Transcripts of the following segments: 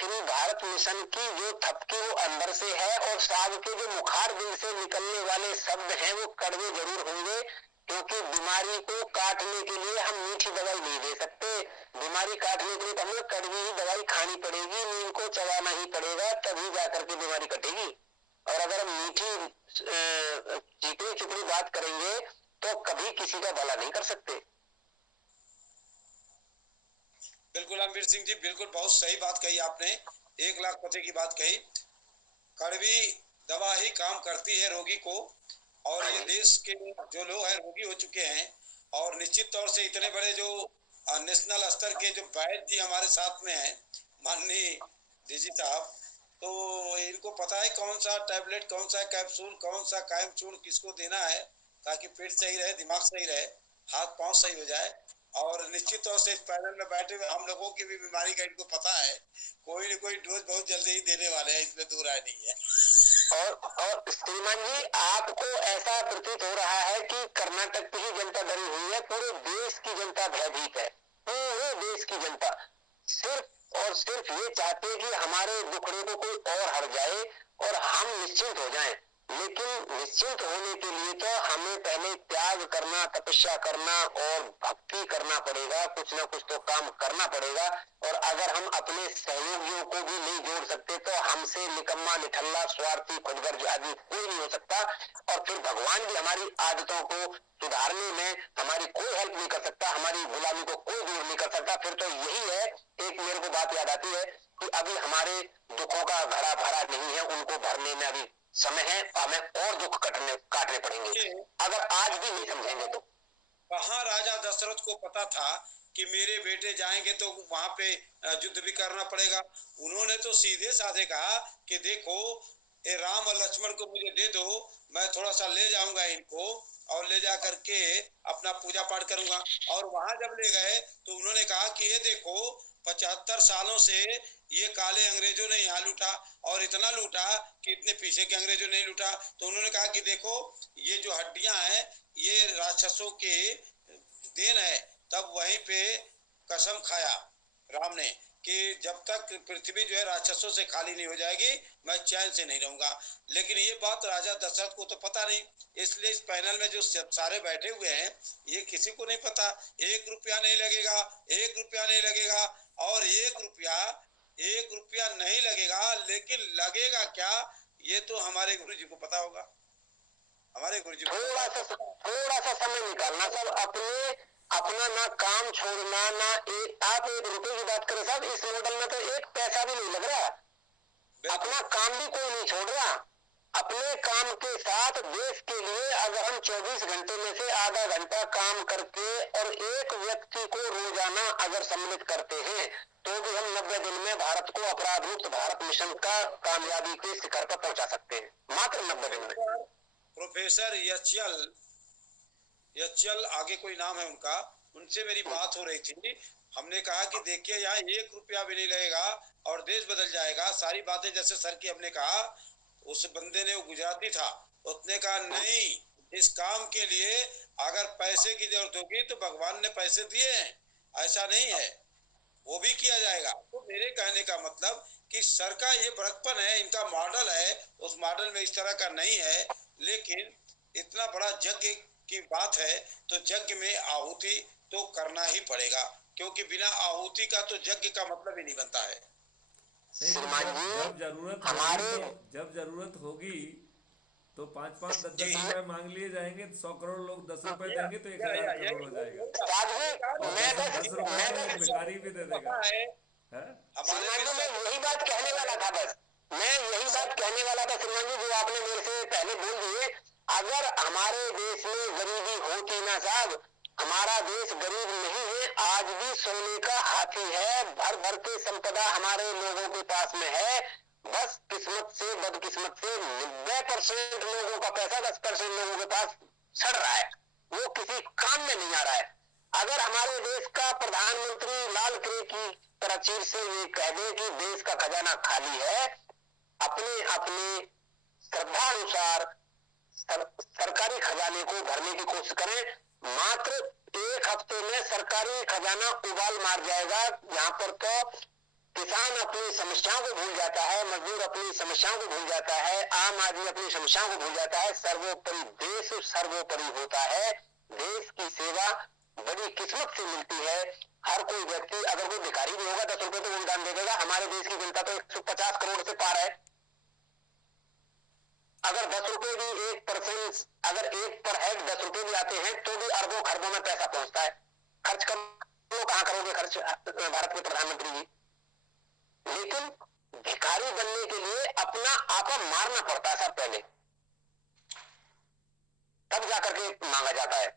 Free Bharat mission की जो थपकी वो अंदर से है, और साग के जो मुखार दिल से निकलने वाले शब्द हैं वो कड़वे जरूर होंगे, क्योंकि बीमारी को काटने के लिए हम मीठी दवाई नहीं दे सकते। बीमारी काटने के लिए तो हमें कड़वी ही दवाई खानी पड़ेगी, नीम को चबाना ही पड़ेगा, तभी जाकर के बीमारी कटेगी। और अगर हम मीठी चिकनी चुपड़ी बात करेंगे तो कभी किसी का भला नहीं कर सकते। बिल्कुल अमवीर सिंह जी, बिल्कुल बहुत सही बात कही आपने, 1,00,000 की बात कही। कड़वी दवा ही काम करती है रोगी को, और ये देश के जो लोग हैं रोगी हो चुके हैं, और निश्चित तौर से इतने बड़े जो नेशनल स्तर के जो वैद्य जी हमारे साथ में हैं, माननीय डीजी साहब, तो इनको पता है कौन सा टैबलेट, कौन सा कैप्सूल, कौन सा कायम चूर्ण किसको देना है, ताकि पेट सही रहे, दिमाग सही रहे, हाथ पांव सही हो जाए। और निश्चित तौर से इस पैनल में बैठे हुए हम लोगों की भी बीमारी का इनको पता है, कोई न कोई डोज बहुत जल्दी ही देने वाले हैं, इसमें दूर राय नहीं है। और श्रीमान जी, आपको ऐसा प्रतीत हो रहा है कि कर्नाटक की ही जनता डरी हुई है, पूरे देश की जनता भयभीत है। पूरे देश की जनता सिर्फ और सिर्फ ये चाहते हैं कि हमारे दुखड़े को कोई और हर जाए और हम निश्चिंत हो जाएं। लेकिन निश्चिंत होने के लिए तो हमें पहले त्याग करना, तपस्या करना और भक्ति करना पड़ेगा, कुछ ना कुछ तो काम करना पड़ेगा। और अगर हम अपने सहयोगियों को भी नहीं जोड़ सकते तो हमसे निकम्मा, निठल्ला, स्वार्थी, खुदगर्ज आदमी कोई नहीं हो सकता। और फिर भगवान भी हमारी आदतों को सुधारने में हमारी कोई हेल्प नहीं कर सकता, हमारी गुलामी को कोई दूर नहीं कर सकता। फिर तो यही है, एक मेरे को बात याद आती है कि अभी हमारे दुखों का घड़ा भरा नहीं है, उनको भरने में अभी समय है, हमें और दुख काटने पड़ेंगे अगर आज भी नहीं समझेंगे तो। कहाँ राजा दशरथ को पता था कि मेरे बेटे जाएंगे तो वहां पे युद्ध भी करना पड़ेगा। उन्होंने तो सीधे साधे कहा कि देखो ये राम और लक्ष्मण को मुझे दे दो, मैं थोड़ा सा ले जाऊंगा इनको और ले जा करके अपना पूजा पाठ करूंगा। और वहां जब ले गए तो उन्होंने कहा कि ये देखो 75 सालों से ये काले अंग्रेजों ने यहाँ लूटा, और इतना लूटा कि इतने पीछे के अंग्रेजों ने लूटा। तो उन्होंने कहा कि देखो ये जो हड्डियां हैं ये राक्षसों के देन है। तब वहीं पे कसम खाया राम ने कि जब तक पृथ्वी जो है राक्षसों से खाली नहीं हो जाएगी मैं चैन से नहीं रहूंगा। लेकिन ये बात राजा दशरथ को तो पता नहीं, इसलिए इस पैनल में जो सारे बैठे हुए हैं ये किसी को नहीं पता। 1 रुपया नहीं लगेगा, 1 रुपया नहीं लगेगा, और 1 रुपया नहीं लगेगा, लेकिन लगेगा क्या ये तो हमारे गुरु जी को पता होगा। हमारे गुरु जी को थोड़ा सा समय निकालना, सब अपना ना काम छोड़ना, ना आप 1 रुपए की बात करें साहब, इस मॉडल में तो 1 पैसा भी नहीं लग रहा, अपना काम भी कोई नहीं छोड़ रहा। अपने काम के साथ देश के लिए अगर हम 24 घंटे में से आधा घंटा काम करके और एक व्यक्ति को रोजाना अगर सम्मिलित करते हैं तो भी हम 90 दिन में भारत को अपराध मुक्त भारत मिशन का कामयाबी के शिखर पर पहुंचा सकते हैं, मात्र 90 दिन में। प्रोफेसर यचल आगे कोई नाम है उनका, उनसे मेरी बात हो रही थी। हमने कहा कि देखिए यहाँ 1 रुपया भी नहीं लगेगा और देश बदल जाएगा, सारी बातें जैसे सर की हमने कहा। उस बंदे ने, वो गुजराती था, उसने कहा नहीं, इस काम के लिए अगर पैसे की जरूरत होगी तो भगवान ने पैसे दिए हैं, ऐसा नहीं है, वो भी किया जाएगा। तो मेरे कहने का मतलब कि सर का ये बड़कपन है, इनका मॉडल है, उस मॉडल में इस तरह का नहीं है। लेकिन इतना बड़ा यज्ञ की बात है तो यज्ञ में आहुति तो करना ही पड़ेगा, क्योंकि बिना आहुति का तो यज्ञ का मतलब ही नहीं बनता है। जब जरूरत होगी तो 5-5, 10-10 रुपए मांग लिए जाएंगे। 100 करोड़ लोग 10 रुपए देंगे तो 1000 करोड़ हो जाएगा। 10 रुपए भिखारी भी दे देगा। मैं यही बात कहने वाला था, बस मैं यही बात कहने वाला था श्रीमान जी, जो आपने मेरे से पहले बोल दिए। अगर हमारे देश में गरीबी होती ना साहब, हमारा देश गरीब नहीं है, आज भी सोने का हाथी है, भर भर के संपदा हमारे लोगों के पास में है। बस किस्मत से, बदकिस्मत से 90% लोगों का पैसा 10% लोगों के पास सड़ रहा है, वो किसी काम में नहीं आ रहा है। अगर हमारे देश का प्रधानमंत्री लाल किले की तरह चीर से ये कह दे कि देश का खजाना खाली है, अपने अपने श्रद्धा अनुसार सरकारी खजाने को भरने की कोशिश करें, मात्र 1 हफ्ते में सरकारी खजाना उबाल मार जाएगा। यहाँ पर तो किसान अपनी समस्याओं को भूल जाता है, मजदूर अपनी समस्याओं को भूल जाता है, आम आदमी अपनी समस्याओं को भूल जाता है। सर्वोपरि देश सर्वोपरि होता है। देश की सेवा बड़ी किस्मत से मिलती है। हर कोई व्यक्ति, अगर वो भिखारी भी होगा 10 रुपए तो वो दान दे देगा। हमारे देश की जनता तो 150 करोड़ से पार है। अगर 10 रुपए भी 1%, अगर 1 पर हेड 10 रुपए भी आते हैं तो भी अरबों खरबों में पैसा पहुंचता है। खर्च कहाँ करोगे खर्च भारत के प्रधानमंत्री जी? लेकिन भिखारी बनने के लिए अपना आपा मारना पड़ता है सब पहले, तब जाकर के मांगा जाता है।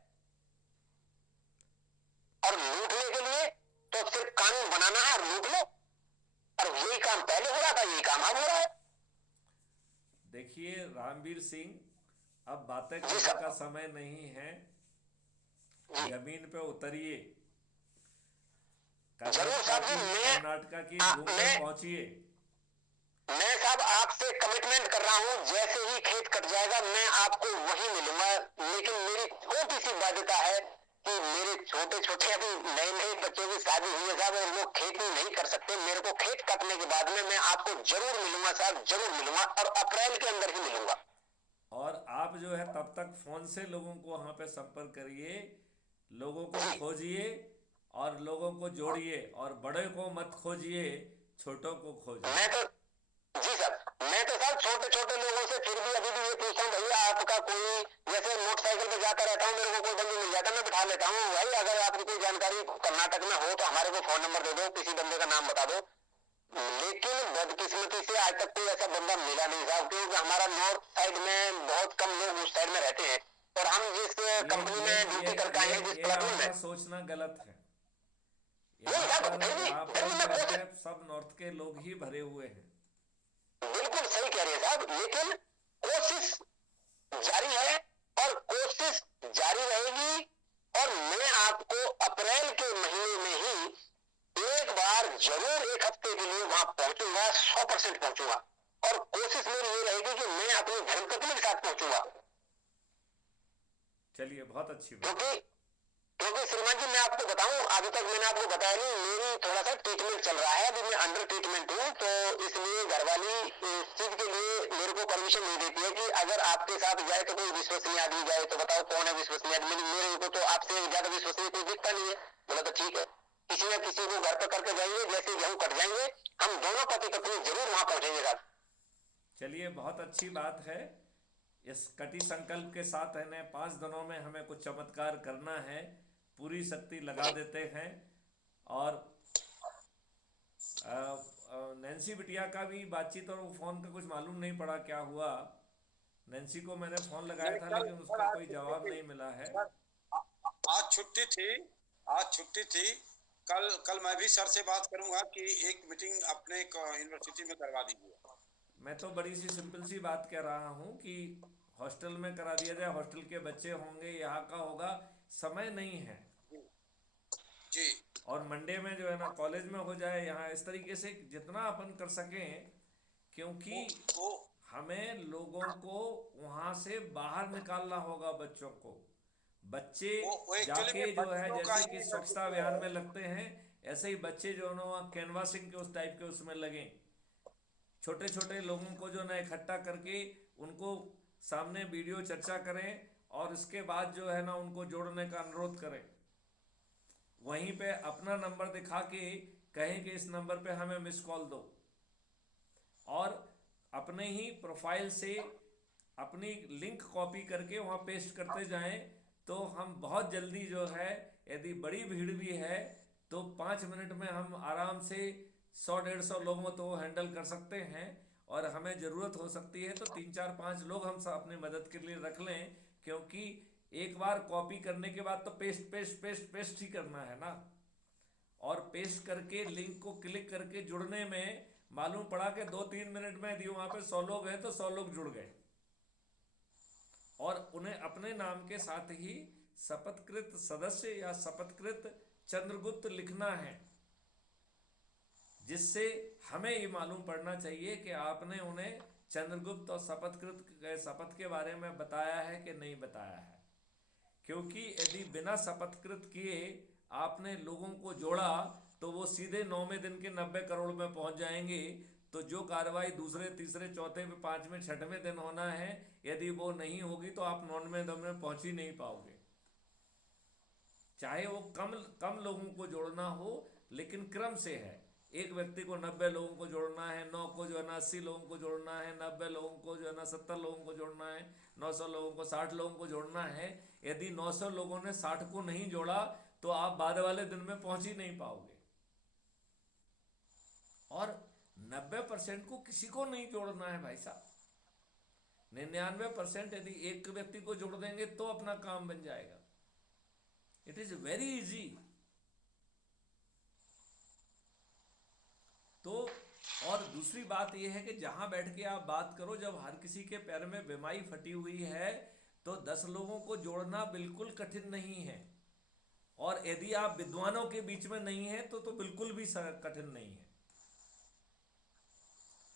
और लूटने के लिए तो सिर्फ कानून बनाना है और लूट लो, और यही काम पहले हो रहा था, यही काम अब हो रहा है। देखिए रामवीर सिंह, अब बातें करने का समय नहीं है, जमीन पे उतरिए, कर्नाटका की भूमि पहुंचिए। मैं साहब आपसे कमिटमेंट कर रहा हूं, जैसे ही खेत कट जाएगा मैं आपको वहीं मिलूंगा। लेकिन मेरी छोटी सी बाध्यता है कि मेरे छोटे छोटे अभी नए नए बच्चों की शादी हुई है साहब, और वो खेती नहीं कर सकते। मेरे को खेत कटने के बाद में मैं आपको जरूर मिलूंगा साहब, जरूर मिलूंगा, और अप्रैल के अंदर ही मिलूंगा। और आप जो है तब तक फोन से लोगों को वहां पे संपर्क करिए, लोगों को खोजिए और लोगों को जोड़िए, और बड़े को मत खोजिए, छोटों को खोजिए। मैं तो जी सर, मैं तो सर छोटे छोटे लोगों से फिर भी अभी भी ये पूछता हूँ, भैया आपका कोई, जैसे मोटरसाइकिल पे जाता रहता हूँ, मेरे को कोई बंदी मिल जाता है, मैं बिठा लेता हूँ, भाई अगर आपकी कोई जानकारी कर्नाटक में हो तो हमारे को फोन नंबर दे दो, किसी बंदे का नाम बता दो। लेकिन बदकिस्मती से आज तक कोई ऐसा बंदा मिला नहीं साहब, क्योंकि हमारा नॉर्थ साइड में बहुत कम लोग उस साइड में रहते हैं, और हम जिस कंपनी में ड्यूटी करके आए हैं, जिस प्लाटून में, सोचना गलत है। यहाँ पर सब नॉर्थ के लोग ही भरे हुए हैं। बिल्कुल सही कह रहे हैं साहब, लेकिन कोशिश जारी है और कोशिश जारी रहेगी। और मैं आपको अप्रैल के महीने में ही एक बार जरूर एक हफ्ते के लिए वहां पहुंचूंगा, 100% पहुंचूंगा, और कोशिश मेरी ये रहेगी कि मैं अपनी धर्मपत्नी के साथ पहुंचूंगा। चलिए, बहुत अच्छी बात। क्योंकि श्रीमान जी मैं आपको बताऊं, अभी तक मैंने आपको बताया नहीं, मेरी थोड़ा सा ट्रीटमेंट चल रहा है, अभी मैं अंडर ट्रीटमेंट हूं, तो इसलिए घरवाली इस चीज के लिए मेरे को परमिशन नहीं देती है कि अगर आपके साथ जाए तो कोई विश्वसनीय आदमी जाए, तो बताओ कौन है विश्वसनीय आदमी? मेरे को तो आपसे ज्यादा विश्वसनीय कोई दिखता नहीं है। बोला तो ठीक है, किसी न किसी को घर पर करके जाइए, जैसे गेहूं कट जाएंगे हम दोनों पति पत्नी जरूर वहां पहुंचेंगे साहब। चलिए, बहुत अच्छी बात है। इस कटी संकल्प के साथ है 5 दिनों में हमें कुछ चमत्कार करना है, पूरी शक्ति लगा देते हैं। और नैन्सी बिटिया का भी बातचीत और वो फोन का कुछ मालूम नहीं पड़ा क्या हुआ। नैन्सी को मैंने फोन लगाया था लेकिन उसका कोई जवाब नहीं मिला है। आज छुट्टी थी। कल मैं भी सर से बात करूंगा कि एक मीटिंग अपने यूनिवर्सिटी में करवा दीजिए। मैं तो बड़ी सी सिंपल सी बात कह रहा हूँ कि हॉस्टल में करा दिया जाए, हॉस्टल के बच्चे होंगे, यहाँ का होगा, समय नहीं है जी। और मंडे में जो है ना कॉलेज में हो जाए, यहाँ इस तरीके से जितना अपन कर सकें, क्योंकि हमें लोगों को वहाँ से बाहर निकालना होगा। बच्चों को, बच्चे जाके जो है जैसे कि स्वच्छता अभियान में लगते हैं, ऐसे ही बच्चे जो है ना वहाँ कैनवासिंग के उस टाइप के उसमें लगें। छोटे छोटे लोगों को जो ना इकट्ठा करके उनको सामने वीडियो चर्चा करें और इसके बाद जो है ना उनको जोड़ने का अनुरोध करें। वहीं पे अपना नंबर दिखा के कहें कि इस नंबर पे हमें मिस कॉल दो, और अपने ही प्रोफाइल से अपनी लिंक कॉपी करके वहाँ पेस्ट करते जाएं, तो हम बहुत जल्दी जो है, यदि बड़ी भीड़ भी है तो 5 मिनट में हम आराम से 100-150 लोगों तो हैंडल कर सकते हैं। और हमें ज़रूरत हो सकती है तो 3-4-5 लोग हम सब अपनी मदद के लिए रख लें, क्योंकि एक बार कॉपी करने के बाद तो पेस्ट ही करना है ना। और पेस्ट करके लिंक को क्लिक करके जुड़ने में मालूम पड़ा कि 2-3 मिनट में यदि वहाँ पे 100 लोग हैं तो 100 लोग जुड़ गए। और उन्हें अपने नाम के साथ ही शपथकृत सदस्य या शपथकृत चंद्रगुप्त लिखना है, जिससे हमें ये मालूम पड़ना चाहिए कि आपने उन्हें चंद्रगुप्त और शपथ के बारे में बताया है कि नहीं बताया है। क्योंकि यदि बिना शपथकृत किए आपने लोगों को जोड़ा तो वो सीधे 9वें दिन के 90 करोड़ में पहुंच जाएंगे। तो जो कार्रवाई दूसरे, तीसरे, चौथे, 5वें, 6वें दिन होना है, यदि वो नहीं होगी तो आप 9वें दिन में पहुंच ही नहीं पाओगे। चाहे वो कम कम लोगों को जोड़ना हो, लेकिन क्रम से है। एक व्यक्ति को 90 लोगों को जोड़ना है, 9 को जो है ना 80 लोगों को जोड़ना है, 90 लोगों को जो है ना 70 लोगों को जोड़ना है, 900 लोगों को 60 लोगों को जोड़ना है। यदि 900 लोगों ने 60 को नहीं जोड़ा तो आप बाद वाले दिन में पहुंच ही नहीं पाओगे। और 90% को किसी को नहीं जोड़ना है भाई साहब। 99% यदि एक व्यक्ति को जोड़ देंगे तो अपना काम बन जाएगा। It is very easy. तो और दूसरी बात यह है कि जहां बैठ के आप बात करो, जब हर किसी के पैर में बीमारी फटी हुई है तो 10 लोगों को जोड़ना बिल्कुल कठिन नहीं है। और यदि आप विद्वानों के बीच में नहीं है तो बिल्कुल भी कठिन नहीं है।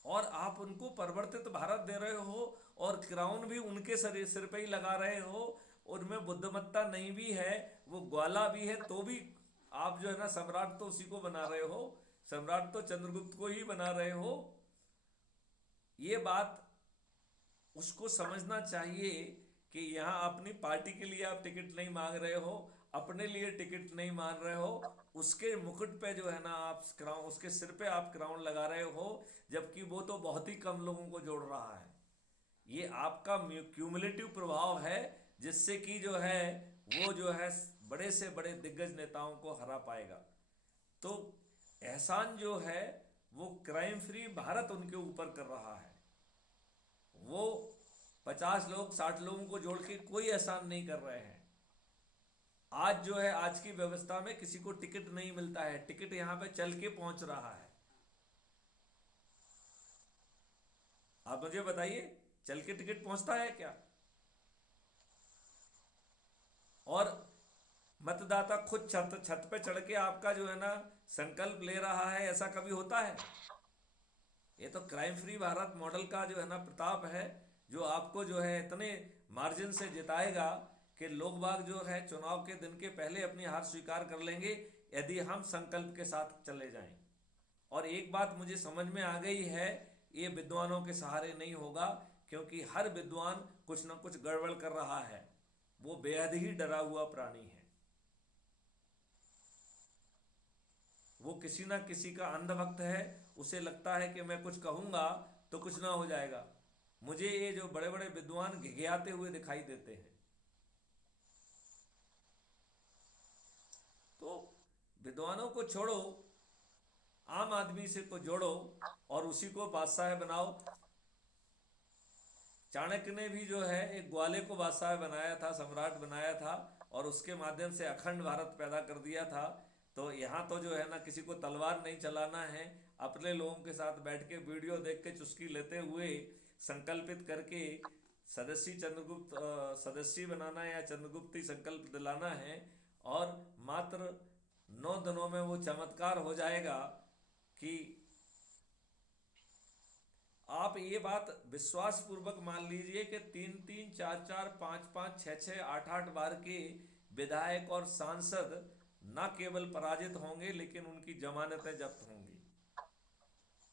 और आप उनको परिवर्तित भारत दे रहे हो और क्राउन भी उनके सिर पे ही लगा रहे हो। उनमें बुद्धिमत्ता नहीं भी है, वो ग्वाला भी है, तो भी आप जो है ना सम्राट तो उसी को बना रहे हो, सम्राट तो चंद्रगुप्त को ही बना रहे हो। ये बात उसको समझना चाहिए कि यहाँ अपनी पार्टी के लिए आप टिकट नहीं मांग रहे हो, अपने लिए टिकट नहीं मांग रहे हो, उसके मुकुट पे जो है ना आप क्राउन, उसके सिर पे आप क्राउन लगा रहे हो, जबकि वो तो बहुत ही कम लोगों को जोड़ रहा है। ये आपका क्यूमुलेटिव प्रभाव है, जिससे कि जो है वो जो है बड़े से बड़े दिग्गज नेताओं को हरा पाएगा। तो एहसान जो है वो क्राइम फ्री भारत उनके ऊपर कर रहा है। वो 50 लोग 60 लोगों को जोड़ के कोई एहसान नहीं कर रहे हैं। आज जो है, आज की व्यवस्था में किसी को टिकट नहीं मिलता है, टिकट यहां पे चल के पहुंच रहा है। आप मुझे बताइए, चल के टिकट पहुंचता है क्या? और मतदाता खुद छत पे चढ़ के आपका जो है ना संकल्प ले रहा है, ऐसा कभी होता है? ये तो क्राइम फ्री भारत मॉडल का जो है ना प्रताप है, जो आपको जो है इतने मार्जिन से जिताएगा कि लोग बाग जो है चुनाव के दिन के पहले अपनी हार स्वीकार कर लेंगे, यदि हम संकल्प के साथ चले जाएं। और एक बात मुझे समझ में आ गई है, ये विद्वानों के सहारे नहीं होगा, क्योंकि हर विद्वान कुछ ना कुछ गड़बड़ कर रहा है। वो बेहद ही डरा हुआ प्राणी है। वो किसी ना किसी का अंधभक्त है। उसे लगता है कि मैं कुछ कहूंगा तो कुछ ना हो जाएगा। मुझे ये जो बड़े बड़े विद्वान घिघियाते हुए दिखाई देते हैं। तो विद्वानों को छोड़ो, आम आदमी से को जोड़ो और उसी को बादशाह बनाओ। चाणक्य ने भी जो है एक ग्वाले को बादशाह बनाया था, सम्राट बनाया था, और उसके माध्यम से अखंड भारत पैदा कर दिया था। तो यहाँ तो जो है ना किसी को तलवार नहीं चलाना है, अपने लोगों के साथ बैठ के वीडियो देख के चुस्की लेते हुए संकल्पित करके सदस्य बनाना या चंद्रगुप्ती संकल्प दिलाना है। और मात्र 9 दिनों में वो चमत्कार हो जाएगा कि आप ये बात विश्वास पूर्वक मान लीजिए कि 3-3, 4-4, 5-5, 6-6, 8-8 बार के विधायक और सांसद न केवल पराजित होंगे, लेकिन उनकी जमानतें जब्त होंगी।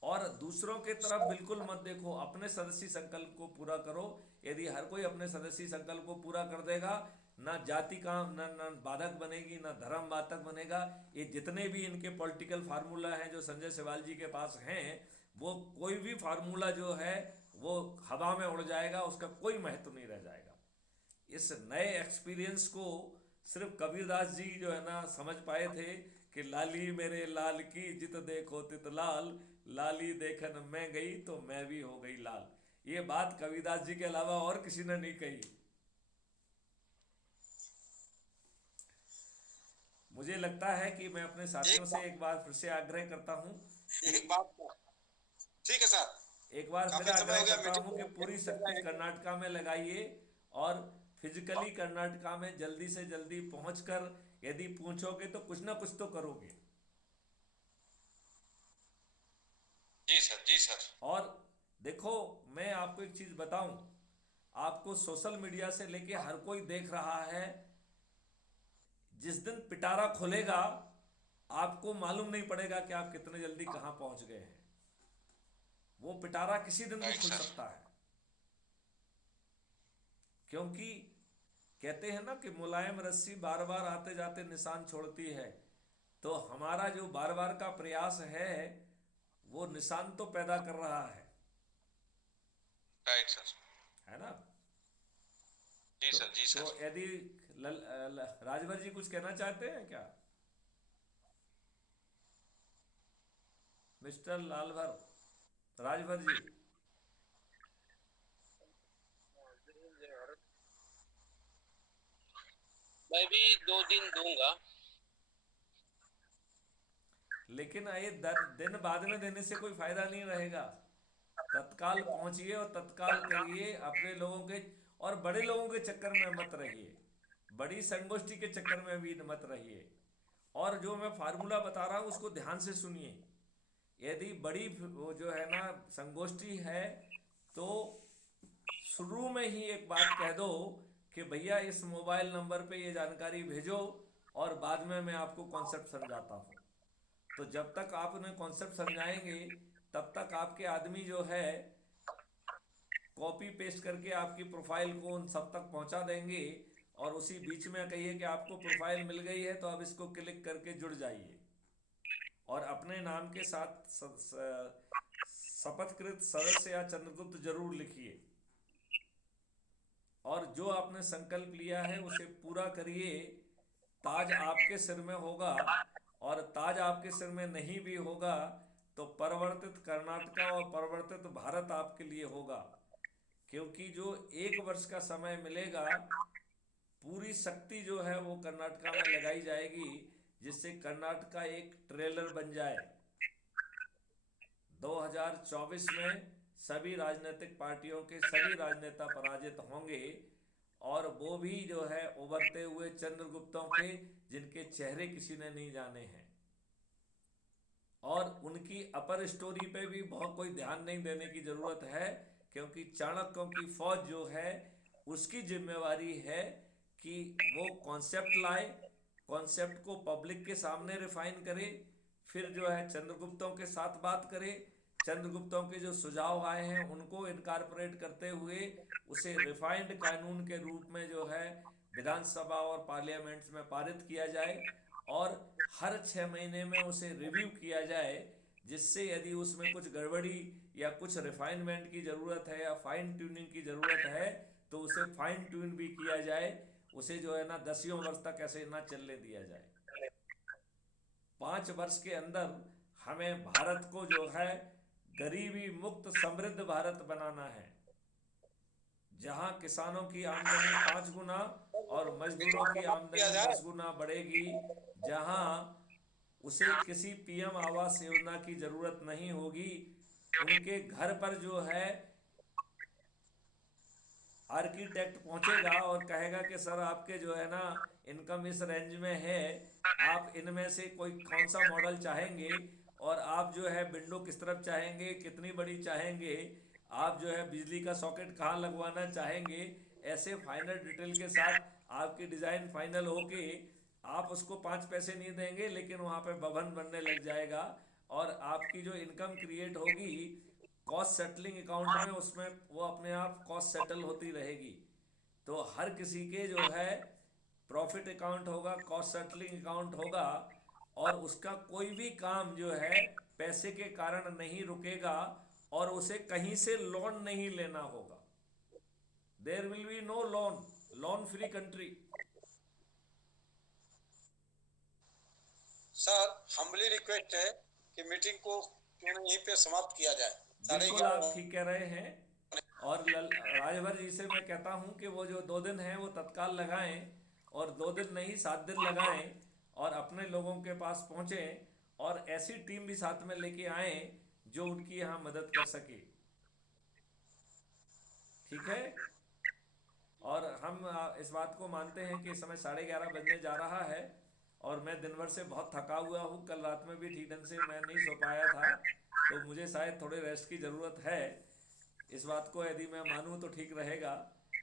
और दूसरों के तरफ बिल्कुल मत देखो, अपने सदस्य संकल्प को पूरा करो। यदि हर कोई अपने सदस्य संकल्प को पूरा कर देगा, ना जाति का न बाधक बनेगी, ना धर्म बाधक बनेगा। ये जितने भी इनके पॉलिटिकल फार्मूला हैं जो संजय सिवाल जी के पास हैं, वो कोई भी फार्मूला जो है वो हवा में उड़ जाएगा, उसका कोई महत्व नहीं रह जाएगा। इस नए एक्सपीरियंस को सिर्फ कबीरदास जी जो है ना समझ पाए थे कि लाली मेरे लाल की जित देखो तित लाल, लाली देखन मैं गई तो मैं भी हो गई लाल। ये बात कबीरदास जी के अलावा और किसी ने नहीं कही। मुझे लगता है कि मैं अपने साथियों से एक बार फिर से आग्रह करता हूं, एक बात ठीक है सर, एक बार फिर आग्रह करता हूं कि पूरी शक्ति कर्नाटका में लगाइए और फिजिकली कर्नाटका में जल्दी से जल्दी पहुंचकर यदि पूछोगे तो कुछ ना कुछ तो करोगे। जी सर, जी सर। और देखो, मैं आपको एक चीज बताऊं, आपको सोशल मीडिया से लेके हर कोई देख रहा है। जिस दिन पिटारा खुलेगा आपको मालूम नहीं पड़ेगा कि आप कितने जल्दी कहां पहुंच गए हैं। वो पिटारा किसी दिन भी राइट खुल सर। सकता है, क्योंकि कहते हैं ना कि मुलायम रस्सी बार बार आते जाते निशान छोड़ती है। तो हमारा जो बार बार का प्रयास है वो निशान तो पैदा कर रहा राइट सर। है ना। जी तो सर, जी तो सर। यदि राजभर जी कुछ कहना चाहते हैं क्या? मिस्टर लालभर, राजभर जी। मैं भी 2 दिन दूंगा। लेकिन ये दिन बाद में देने से कोई फायदा नहीं रहेगा। तत्काल पहुंचिए और तत्काल करिए अपने लोगों के, और बड़े लोगों के चक्कर में मत रहिए, बड़ी संगोष्ठी के चक्कर में भी मत रहिए। और जो मैं फार्मूला बता रहा हूं उसको ध्यान से सुनिए। यदि बड़ी वो जो है ना संगोष्ठी है, तो शुरू में ही एक बात कह दो कि भैया इस मोबाइल नंबर पे ये जानकारी भेजो, और बाद में मैं आपको कॉन्सेप्ट समझाता हूँ। तो जब तक आप उन्हें कॉन्सेप्ट समझाएंगे तब तक आपके आदमी जो है कॉपी पेस्ट करके आपकी प्रोफाइल को उन सब तक पहुंचा देंगे, और उसी बीच में कहिए कि आपको प्रोफाइल मिल गई है तो अब इसको क्लिक करके जुड़ जाइए, और अपने नाम के साथ शपथकृत सदस्य या चंद्रगुप्त जरूर लिखिए, और जो आपने संकल्प लिया है उसे पूरा करिए। ताज आपके सिर में होगा, और ताज आपके सिर में नहीं भी होगा तो परिवर्तित कर्नाटका और परिवर्तित भारत आपके लिए होगा। क्योंकि जो 1 वर्ष का समय मिलेगा, पूरी शक्ति जो है वो कर्नाटका में लगाई जाएगी, जिससे कर्नाटका एक ट्रेलर बन जाए। 2024 में सभी राजनीतिक पार्टियों के सभी राजनेता पराजित होंगे, और वो भी जो है उभरते हुए चंद्रगुप्तों के, जिनके चेहरे किसी ने नहीं जाने हैं। और उनकी अपर स्टोरी पे भी बहुत कोई ध्यान नहीं देने की जरूरत है, क्योंकि चाणक्यों की फौज जो है उसकी जिम्मेवारी है कि वो कॉन्सेप्ट लाए, कॉन्सेप्ट को पब्लिक के सामने रिफाइन करे, फिर जो है चंद्रगुप्तों के साथ बात करे, चंद्रगुप्तों के जो सुझाव आए हैं उनको इनकारपोरेट करते हुए उसे रिफाइंड कानून के रूप में जो है विधानसभा और पार्लियामेंट्स में पारित किया जाए, और हर 6 महीने में उसे रिव्यू किया जाए, जिससे यदि उसमें कुछ गड़बड़ी या कुछ रिफाइनमेंट की ज़रूरत है या फाइन ट्यूनिंग की ज़रूरत है तो उसे फाइन ट्यून भी किया जाए। उसे जो है ना 10 वर्ष तक ऐसे ना चलने दिया जाए। 5 वर्ष के अंदर हमें भारत को जो है गरीबी मुक्त समृद्ध भारत बनाना है, जहां किसानों की आमदनी 5 गुना और मजदूरों की आमदनी 10 गुना बढ़ेगी, जहां उसे किसी पीएम आवास योजना की जरूरत नहीं होगी। उनके घर पर जो है आर्किटेक्ट पहुंचेगा और कहेगा कि सर आपके जो है ना इनकम इस रेंज में है, आप इनमें से कोई कौन सा मॉडल चाहेंगे, और आप जो है विंडो किस तरफ चाहेंगे, कितनी बड़ी चाहेंगे, आप जो है बिजली का सॉकेट कहाँ लगवाना चाहेंगे, ऐसे फाइनल डिटेल के साथ आपकी डिज़ाइन फाइनल होके आप उसको 5 पैसे नहीं देंगे, लेकिन वहाँ पे भवन बनने लग जाएगा, और आपकी जो इनकम क्रिएट होगी कॉस्ट सेटलिंग अकाउंट में, उसमें वो अपने आप कॉस्ट सेटल होती रहेगी। तो हर किसी के जो है प्रॉफिट अकाउंट होगा, कॉस्ट सेटलिंग अकाउंट होगा, और उसका कोई भी काम जो है पैसे के कारण नहीं रुकेगा, और उसे कहीं से लोन नहीं लेना होगा। There will be no loan, loan free country. Sir humbly request है कि मीटिंग को क्यों नहीं यहीं पे समाप्त किया जाए। बिल्कुल आप 11:30 ठीक कह रहे हैं, और राजभर जी से मैं कहता हूं कि वो जो 2 दिन हैं वो तत्काल लगाएं, और 2 दिन नहीं 7 दिन लगाएं, और अपने लोगों के पास पहुंचें, और ऐसी टीम भी साथ में लेके आए जो उनकी यहाँ मदद कर सके। ठीक है। और हम इस बात को मानते हैं कि इस समय 11:30 बजने जा रहा है, और मैं दिन भर से बहुत थका हुआ हूँ, कल रात में भी ठीक ढंग से मैं नहीं सो पाया था, तो मुझे शायद थोड़े रेस्ट की ज़रूरत है। इस बात को यदि मैं मानूं तो ठीक रहेगा।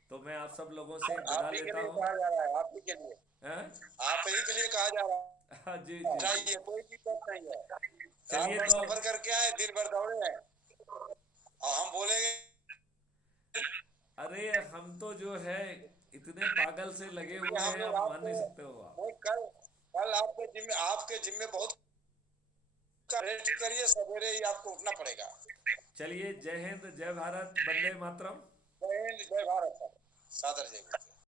तो मैं आप सब लोगों से विदा आप ही के लेता लिए हूँ। कहा जा रहा है, आप ही के लिए, हैं? आप ही के लिए कहा जा रहा है। हाँ, जी जी उठाइए, कोई दिक्कत नहीं है। रात चलिए भर तो सफर करके आए, दिन भर दौड़े हैं, और हम बोलेंगे अरे हम तो जो है इतने पागल से लगे कि हुए हम हैं, लोग आप मान आपको, नहीं सकते हो आप। नहीं, कल कल आपके जिम्मे बहुत रेस्ट करिए, सवेरे ही आपको उठना पड़ेगा। चलिए, जय हिंद, जय भारत, वंदे मातरम। जय हिंद, जय भारत, सादर जय गुरु।